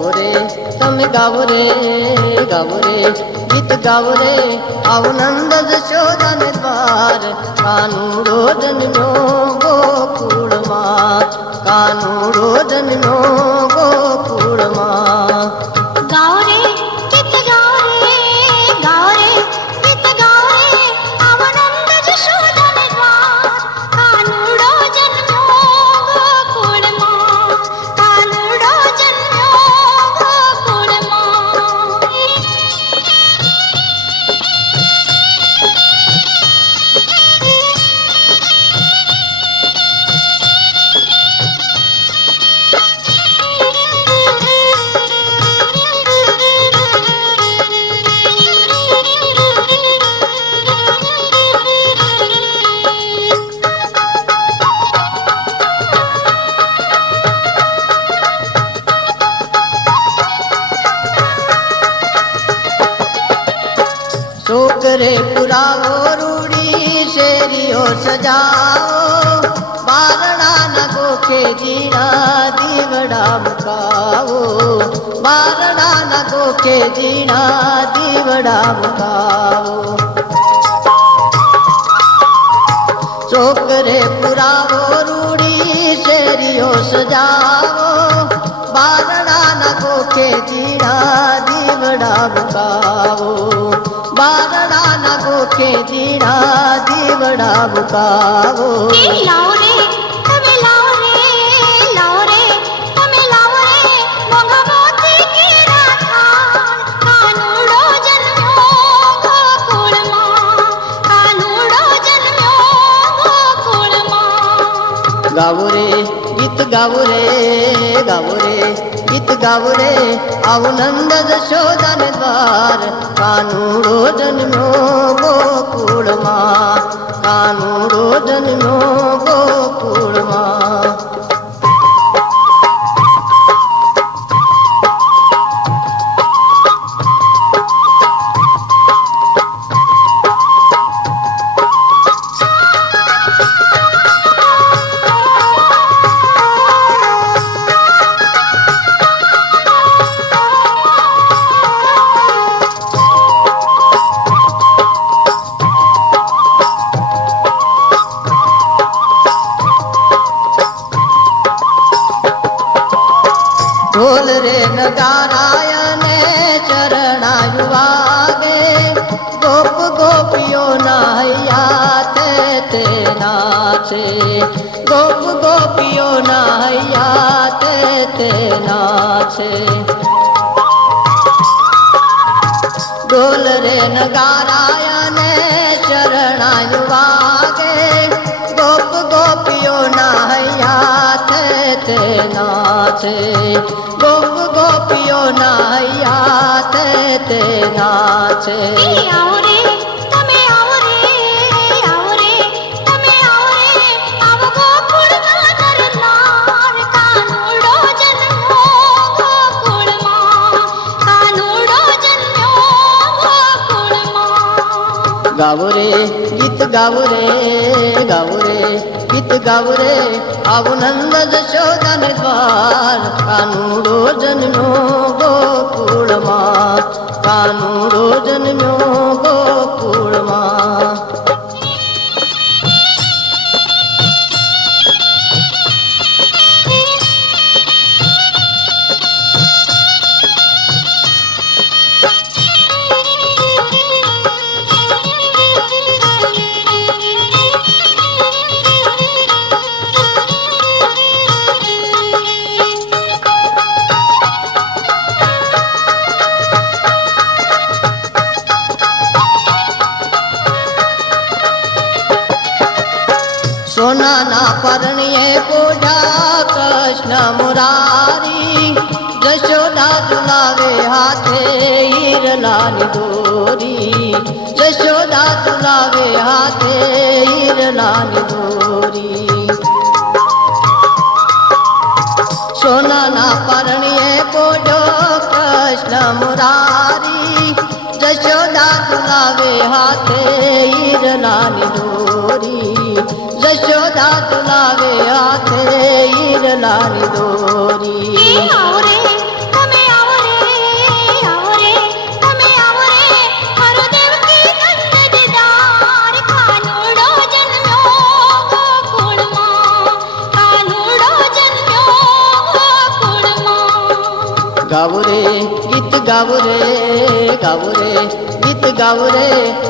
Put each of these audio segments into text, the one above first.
गाओ रे તમે ગાવો રે ગીત ગાવો રે આવો નંદ જશોદાને દ્વાર કાનુડો જન્મ્યો ગોકુળમાં કાનુડો જન્મ્યો ગોકુળમાં गाओ रे गीत गाओ रे गीत गाओ रे आवनंद जशोदाने द्वार कानुडो जन्म्यो गोकुळમાં कानुडो जन्म्यो गोकुळમાં छोकरे पुरावो रूड़ी शेरियो सजाओ बारणा न गोखे जीना दीवड़ा मुकाओ बारणा न गोखे जीना दीवड़ा मुकाओ छोकरे पुरावो रूड़ी शेरियो सजाओ बारणा न गोखे जीना दीवड़ा मुकाओ बारणा न गोखे जीना दीवड़ा मुकाओ लाओ रे तमे लाओ रे तमे लाओ रे मोंघा मोती केरा थान कानुडो जन्म्यो गोकुळમાં कानुडो जन्म्यो गोकुळમાં गाओ रे गीत गाओ रे गीत गाओ रे आओ नंद जशोदाने द्वार कानुडो जन्म्यो गोकुळમાં कानुडो जन्म्यो गोकुळમાં ढोल रे नगारायने चरणायु वागे गोप गोपियों नाहैया ते नाचे गोप गोपियों नाहैया ते नाचे ढोल रे नगारायने चरणायु वागे गोप गोपियों नाहैया ते नाचे गोप गोपियों नाहैया ते नाचे आओ रे तमे आओ रे तमे आओ रे आव गोकुळમાં નરનાર કાનુડો જન્મ્યો ગોકુળમાં કાનુડો જન્મ્યો ગોકુળમાં गाओ रे गीत गाओ रे गीत गाओ रे आओ नंद जशोदाने द्वार कानुडो जन्म्यो गोकुळમાં कानुडो जन्म्यो गोकुळમાં सोना ना परणिये पूजा कृष्ण मुरारी जशोदा दुलावे हाथे हीरलानी डोरी जशोदा दुलावे हाथे हीरलानी डोरी सोना ना परणिये पूजो कृष्ण मुरारी जशोदा दुलावे हाथे हीरलानी डोरी जशोदा दुलावे हाथे हीरलानी डोरी आओ रे तमे ગાવું રે ગીત ગાવું રે ગાવું રે ગીત ગાવું રે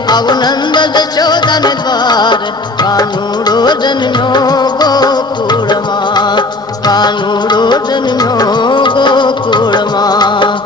આવું નંદ જશોદન દ્વાર કાનુડો જન્મ્યો ગોકુળમાં કાનુડો જન્મ્યો ગોકુળમાં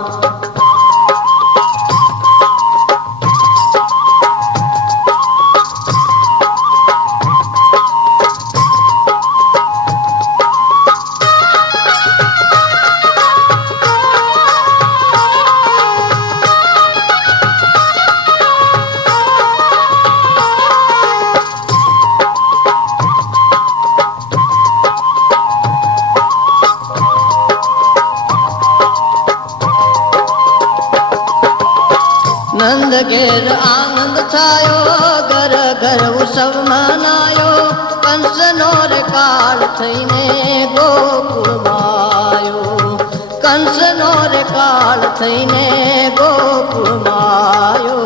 નંદ ઘેર આનંદ છાયો ઘર ઘર ઉત્સવ મનાયો કંસનો રે કાળ થઈને ગોકુળમાયો કંસનો રે કાળ થઈને ગોકુળમાયો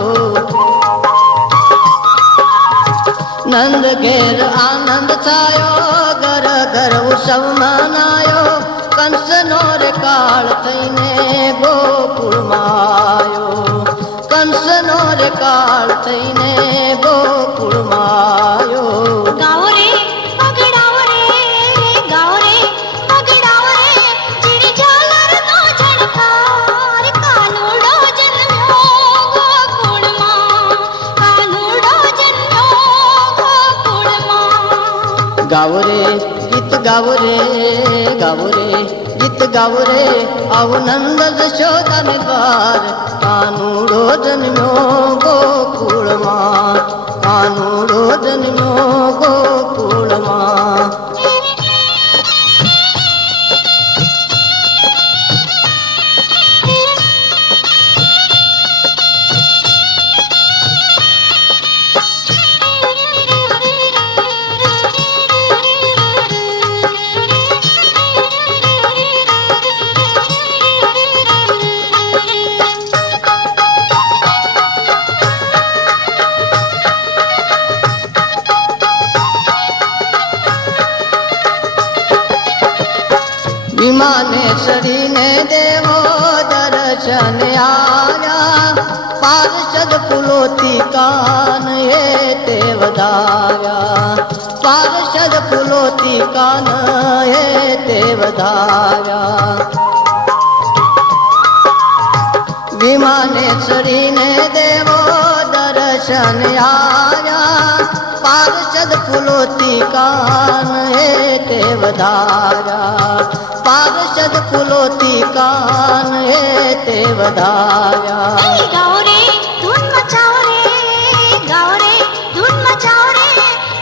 નંદ ઘેર આનંદ છાયો ઘર ઘર ઉત્સવ મનાયો કંસનો રે કાળ થઈને ગોકુળમાયો કંસનો રે કાળ થઈને ગોકુળમાયો ગાઓ રે પગડાવો રે ગાઓ રે પગડાવો રે ચીડી ઝાલરનો ઝણકાર કાનુડો જન્મ્યો ગોકુળમાં કાનુડો જન્મ્યો ગોકુળમાં ગાવો રે ગીત ગાવો રે ગાવો રે ગીત ગાવો રે આવું નંદ જશોદન દ્વાર કાનુડો જન્મ્યો ગોકુળમાં કાનુડો જન્મ્યો ગોકુળમાં વિમાને ચડીને દેવો દર્શન આવ્યા પાર્ષદ ફૂલોથી કાન એ તે વધાવ્યા પાર્ષદ ફૂલોથી કાન એ તે વધાવ્યા વિમાને ચડીને દેવો દર્શન આવ્યા પાર્ષદ ફૂલોથી કાન એ તે વધાવ્યા પાર્ષદ ફૂલોથી કાન એ તે વધાવ્યા ગાઓ રે ધૂન મચાવો રે ગાઓ રે ધૂન મચાવો રે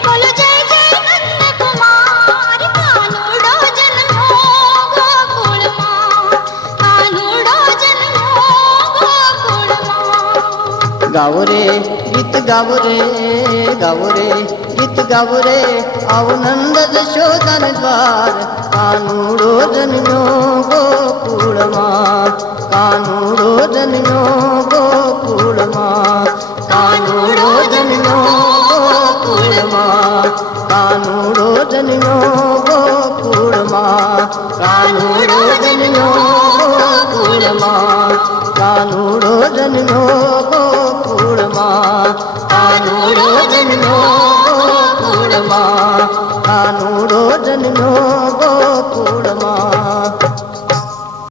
બોલો જય જય નંદ કુમાર કાનુડો જન્મ્યો ગોકુળમાં કાનુડો જન્મ્યો ગોકુળમાં ગાવો રે ગીત ગાવો રે ગાવો રે ગીત ગાવો રે આવું નંદ જશોદન દ્વાર કાનુડો જન્મ્યો ગોકુળમાં કાનુડો જન્મ્યો ગોકુળમાં કાનુડો જન્મ્યો ગોકુળમાં કાનુડો જન્મ્યો ગોકુળમાં કાનુડો જન્મ્યો ગોકુળમાં કાનુડો જન્મ્યો ગોકુળમાં કાનુડો જન્મ્યો ગોકુળમાં કાનુડો જન્મ્યો